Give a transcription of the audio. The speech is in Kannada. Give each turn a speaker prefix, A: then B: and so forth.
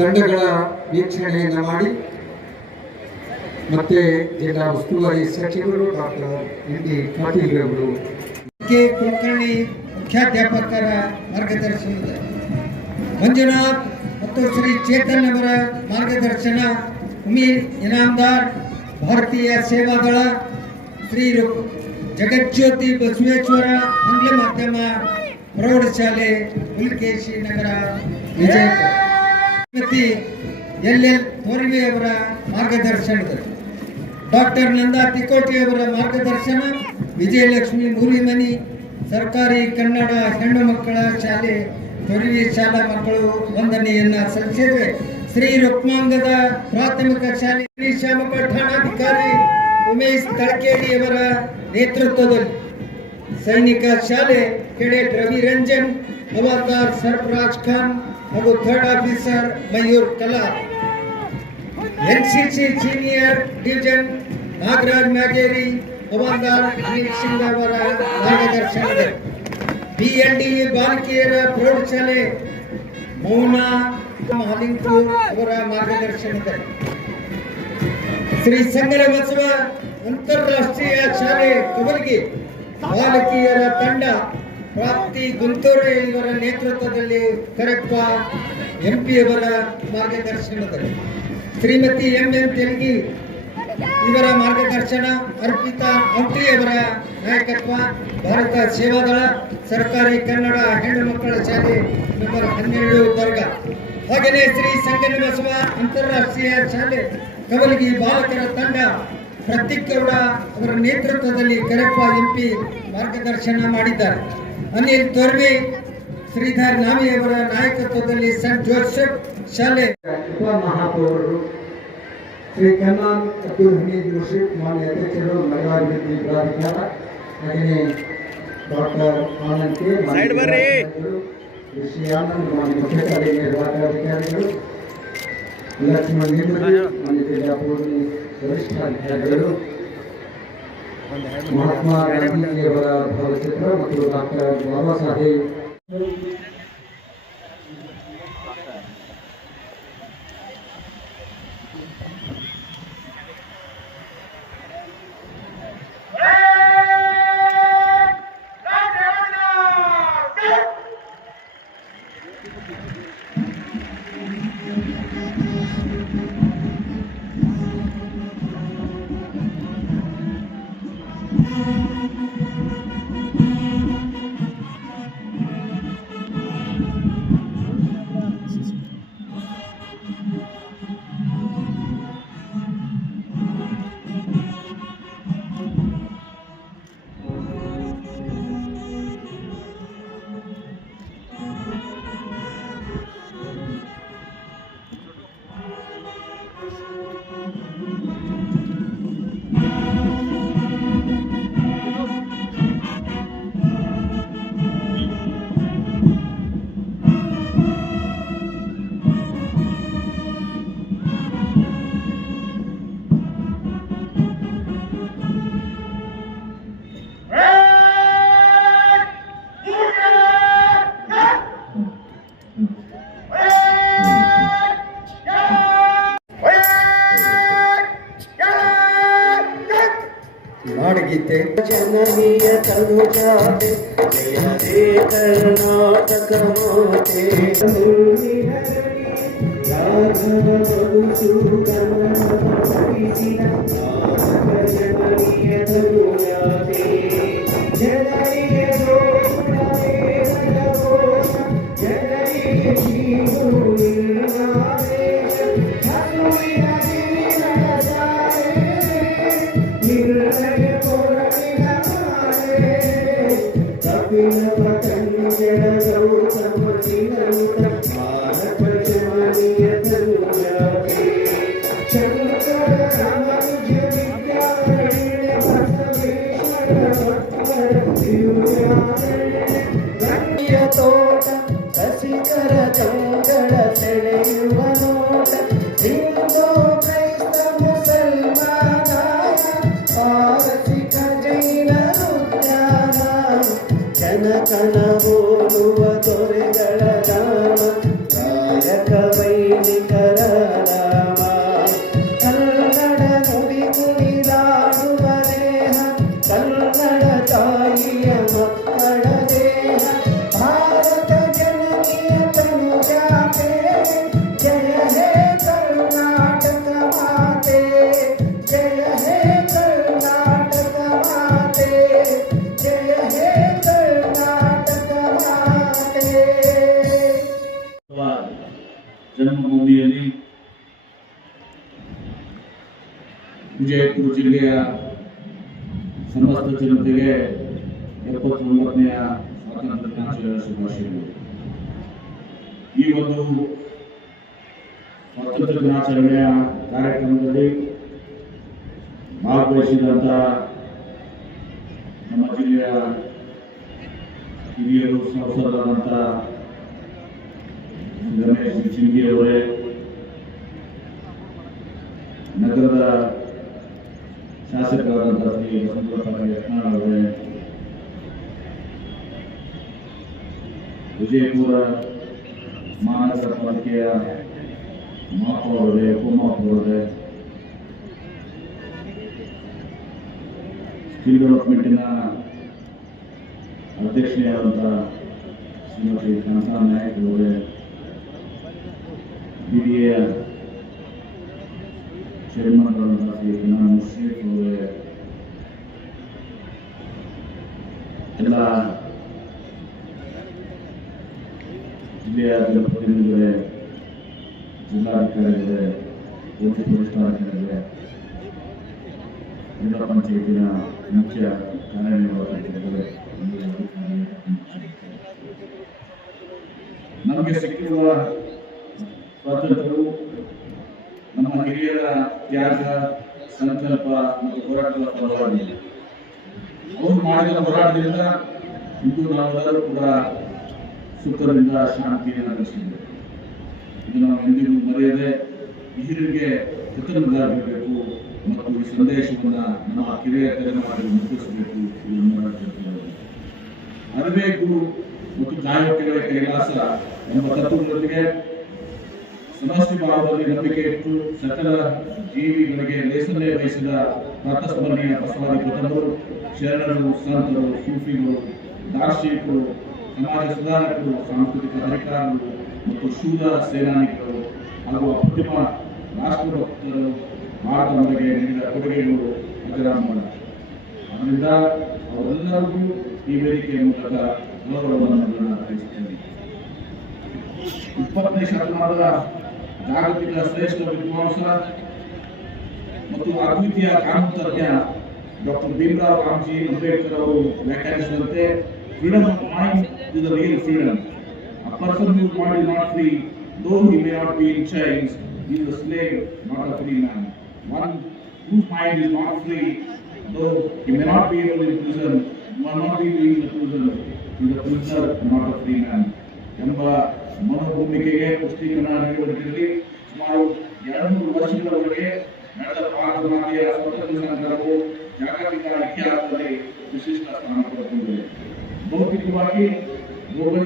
A: ತಂಡಗಳ ವೀಕ್ಷಣೆಯನ್ನು ಮಾಡಿ ಮತ್ತೆ ಜಿಲ್ಲಾ ಉಸ್ತುವಾರಿ ಸಚಿವರು ಡಾಕ್ಟರ್ ಎನ್ ಅವರು.
B: ಕುಲಕರ್ಣಿ ಮುಖ್ಯಾಧ್ಯಾಪಕರ ಮಾರ್ಗದರ್ಶನದ ಮಂಜುನಾಥ್ ಮತ್ತು ಶ್ರೀ ಚೇತನ್ ಅವರ ಮಾರ್ಗದರ್ಶನ ಉಮೀರ್ ಇನಾಮದಾರ್, ಭಾರತೀಯ ಸೇವಾದಳ ಶ್ರೀ ಜಗಜ್ಯೋತಿ ಬಸವೇಶ್ವರ ಆಂಗ್ಲ ಮಾಧ್ಯಮ ಪ್ರೌಢಶಾಲೆ ಹುಲಿಕೇಶಿ ನಗರ ವಿಜಯಪುರ. ಎಲ್ ಅವರ ಮಾರ್ಗದರ್ಶನದಲ್ಲಿ. ಡಾಕ್ಟರ್ ನಂದಾ ತಿಕೋಟಿ ಅವರ ಮಾರ್ಗದರ್ಶನ, ವಿಜಯಲಕ್ಷ್ಮಿ ಮೂಲಿಮನಿ ಸರ್ಕಾರಿ ಕನ್ನಡ ಹೆಣ್ಣು ಮಕ್ಕಳ ಶಾಲೆ, ತೊರವಿ ಶಾಲಾ ಮಕ್ಕಳು ವಂದನೆಯನ್ನ ಸಲ್ಲಿಸಿದ್ರೆ ಶ್ರೀ ರುಕ್ಮಾಂಗದ ಪ್ರಾಥಮಿಕ ಶಾಲೆ, ಶ್ರೀ ಶ್ಯಾಮಕ ಠಾಣಾಧಿಕಾರಿ ಉಮೇಶ್ ತಳಕೇಡಿ ಅವರ ನೇತೃತ್ವದಲ್ಲಿ. ಸೈನಿಕ ಶಾಲೆ, ಕೆಡೆಟ್ ರವಿ ರಂಜನ್ ಅವತಾರ್ ಸರ್ಫರಾಜ್ ಖಾನ್ ಹಾಗೂ third officer Mayur Kala C senior division Nagaraj Nageri havildar Anil Singh ಅವರ ಮಾರ್ಗದರ್ಶನದಲ್ಲಿ. ಡಿ ಬಾಲಕಿಯರ ಪ್ರೌಢಶಾಲೆ ಮೌನಾ ಮಹಾಲಿಂಗಪುರ್ ಅವರ ಮಾರ್ಗದರ್ಶನದಲ್ಲಿ. ಶ್ರೀ ಸಂಗರ ಬಸವ ಅಂತಾರಾಷ್ಟ್ರೀಯ ಶಾಲೆ ಕಬಲಿಗೆ ಬಾಲಕಿಯರ ತಂಡ. ಪ್ರಾಪ್ತಿ ಗುಂತೂರು ಇವರ ನೇತೃತ್ವದಲ್ಲಿ ಕರೆಪ್ಪ ಎಂ ಅವರ ಮಾರ್ಗದರ್ಶನದಲ್ಲಿ. ಶ್ರೀಮತಿ ಎಂ ಎನ್ ತೆಲಗಿ ಇವರ ಮಾರ್ಗದರ್ಶನ, ಅರ್ಪಿತಾ ಅವರ ನಾಯಕತ್ವ, ಭಾರತ ಸೇವಾದಳ, ಸರ್ಕಾರಿ ಕನ್ನಡ ಹೆಣ್ಣು ಮಕ್ಕಳ ಶಾಲೆ ನಂಬರ್ ಹನ್ನೆರಡು ವರ್ಗ. ಹಾಗೆಯೇ ಶ್ರೀ ಸಂಗನ ಬಸವ ಅಂತಾರಾಷ್ಟ್ರೀಯ ಶಾಲೆ, ಕವಲಗಿ ಬಾಲಕರ ತಂಡ, ಪ್ರತೀಕ್ ಅವರ ನೇತೃತ್ವದಲ್ಲಿ ಕರೆಪ್ಪ ಎಂಪಿ ಮಾರ್ಗದರ್ಶನ ಮಾಡಿದ್ದಾರೆ. ಅನಿಲ್ ತೊರ್ವಿ ಶ್ರೀಧರ್ ನಾಮಿ ಅವರ ನಾಯಕತ್ವದಲ್ಲಿ ಸೆಂಟ್ ಜೋಸೆಫ್ ಶಾಲೆ.
A: ಉಪಮಹಾಪೌರರು ಶ್ರೀ ಕನ್ನಾನ್ ಅಬ್ದುಲ್ ಹಮೀದ್ ಮುಷಿಫ್ ಮಾನ್ಯ ಅಧ್ಯಕ್ಷರು ನಗರಾಭಿವೃದ್ಧಿ ಪ್ರಾಧಿಕಾರ ಹಾಗೆಯೇ ಡಾಕ್ಟರ್ ಆನಂದ್ ಕೆ ಶ್ರೀ ಆನಂದ್ ಮಾನ್ಯ ಮುಖ್ಯ ಕಾರ್ಯನಿರ್ವಾಹಕಾಧಿಕಾರಿಗಳು ಲಕ್ಷ್ಮಣ ನಿರ್ಮಲಿ ಮಾನ್ಯ ಜಿಲ್ಲಾ ಪೊಲೀಸ್ ವರಿಷ್ಠಾಧಿಕಾರಿಗಳು ಮಹಾತ್ಮ ಗಾಂಧೀಜಿಯವರ ಭಾವಚಿತ್ರ ಮತ್ತು doctor Baba Saheb
C: Thank you. జననీయ తనుజాతే జయ రే కర్ణాటకమోతే రాఘవ ప్రభుచు కమల జననీయ జననీయ ಕಣ ಹೋಲುವ ತೊರೆಗಳ ರಾಮ ಕಾಯಕ ವೈದಿಕರ
D: ರಾಮ ಕನ್ನಡ ನುಡಿ ಕುಣಿದ ಎಪ್ಪತ್ತೊಂಬತ್ತನೆಯ ಸ್ವಾತಂತ್ರ್ಯ ದಿನಾಚರಣೆ ಶುಭಾಶಯಗಳು ಈ ಒಂದು ಸ್ವಾತಂತ್ರ್ಯ ದಿನಾಚರಣೆಯ ಕಾರ್ಯಕ್ರಮದಲ್ಲಿ ಭಾಗವಹಿಸಿದಂಥ ನಮ್ಮ ಜಿಲ್ಲೆಯ ಹಿರಿಯರು ಸಂಸದರಾದಂಥ ರಮೇಶ್ ಚಿಂಗಿ ಅವರೇ, ನಗರದ ಶಾಸಕರಾದಂಥ ಶ್ರೀ ಯತ್ನಾಳ್ ಅವರೇ ವಿಜಯಪುರ ಮಹಾನಗರ ಪಾಲಿಕೆಯ ಮಾಪು ಅವರೇ ಉಪಮಾಪು ಅವರೇ ಸ್ಕಿಲ್ ಡೆವಲಪ್ಮೆಂಟಿನ ಅಧ್ಯಕ್ಷೆಯಾದಂಥ ಶ್ರೀಮತಿ ಕಾಂತಾ ನಾಯಕ್ ಅವರೇ ಬಿ ಡಿ ಎ ಚೇರ್ಮನ್ ಆದಂಥ ಶ್ರೀ ಇನಾಮ್ ಮುಷೀಫ್ ಅವರೇ ಎಲ್ಲ ಜಿಲ್ಲೆಯ ಜನಪ್ರತಿನಿಧಿಗಳೇ ಜಿಲ್ಲಾಧಿಕಾರಿಗಳೇ ಪೊಲೀಸ್ ವರಿಷ್ಠಾಧಿಕಾರಿಗಳೇ ಜಿಲ್ಲಾ ಪಂಚಾಯತಿನ ಮುಖ್ಯ ಕಾರ್ಯನಿರ್ವಾಹಕರುಗಳೇ ನಮಗೆ ಸಿಕ್ಕಿರುವ ಸ್ವಾತಂತ್ರ್ಯವು ನಮ್ಮ ಹಿರಿಯರ ತ್ಯಾಗ, ಸಂಕಲ್ಪ ಮತ್ತು ಹೋರಾಟದ ಫಲವಾಗಿದೆ ಅವರು ಮಾಡಿದ ಹೋರಾಟದಿಂದ ಇಂದು ನಾವೆಲ್ಲರೂ ಕೂಡ ಸುಖದಿಂದ ಶಾಂತಿಯನ್ನು ನಡೆಸಿದ್ದೇವೆ ಇದು ನಾವು ಎಂದಿಗೂ ಮರೆಯದೆ ಹಿರಿಯರಿಗೆ ಕೃತಜ್ಞರಾಗಿರಬೇಕು ಮತ್ತು ಈ ಸಂದೇಶವನ್ನು ನಮ್ಮ ಕಿರಿಯ ತಲೆಮಾರಿಗೆ ಮುಟ್ಟಿಸಬೇಕು ಇದು. ಅರಿಬೇಕು ಮತ್ತು ಕಾಯಕಗಳ ಕೈಲಾಸ ಎಂಬ ತತ್ವದೊಂದಿಗೆ ಸಮಷ್ಟಿ ಭಾವದಲ್ಲಿ ನಂಬಿಕೆ ಇಟ್ಟು ಸಕಲ ಜೀವಿಗಳಿಗೆ ಲೇಸನೆ ವಹಿಸಿದ ಪ್ರಾತಸ್ಮರಣೀಯ ಬಸವಾದಿ ಪ್ರಥಮರು ಶರಣರು, ಸಂತರು ಸೂಫಿಗಳು ದಾರ್ಶಿಕರು ಸಮಾಜ ಸುಧಾರಕರು, ಸಾಂಸ್ಕೃತಿಕ ಅಧಿಕಾರಗಳು ಮತ್ತು ಶೂರ ಸೇನಾನಿಗಳು ಹಾಗೂ ಅಪ್ರತಿಮ ರಾಷ್ಟ್ರಭಕ್ತರು ಭಾರತ ನಮಗೆ ನೀಡಿದ ಕೊಡುಗೆಗಳು ಅಜರಾಮರ ಅದರಿಂದ ಅವರೆಲ್ಲರಿಗೂ ಈ ವೇದಿಕೆಯ ಮೂಲಕ ಗೌರವವನ್ನು ನಾನು ಅರ್ಪಿಸುತ್ತೇನೆ ಇಪ್ಪತ್ತನೇ ಶತಮಾನದ ಜಾಗತಿಕ ಶ್ರೇಷ್ಠ ವಿದ್ವಾಂಸ ಮತ್ತು ಅದ್ವಿತೀಯ ಕಾನೂನು ತಜ್ಞ ಡಾಕ್ಟರ್ ಭೀಮರಾವ್ ರಾಮ್ಜಿ ಅಂಬೇಡ್ಕರ್ ಅವರು ವ್ಯಾಖ್ಯಾನಿಸಿದಂತೆ freedom of mind is the real freedom a person whose mind is not free though he may not be in chains he is a slave not a free man one whose mind is not free though he may not be able in prison may not be in the prison he is a prisoner not a free man ಎಂಬ ಮನೋಭೂಮಿಕೆಗೆ ಪುಸ್ತಿಕನ ನೀಡುವುದರಲ್ಲಿ ಸುಮಾರು ಎರಡು ಮೂರು ವರ್ಷಗಳವರೆಗೆ ನಡೆದ ಭಾರತ ಮಾತೆಯ ಸ್ವಾತಂತ್ರ್ಯ ಸಂಗ್ರಾಮವು ಜಾಗತಿಕ ಇತಿಹಾಸದಲ್ಲಿ ವಿಶಿಷ್ಟ ಸ್ಥಾನ ಪಡೆದಿದೆ ಭೌತಿಕವಾಗಿ ಭೌಗೋಳಿಕ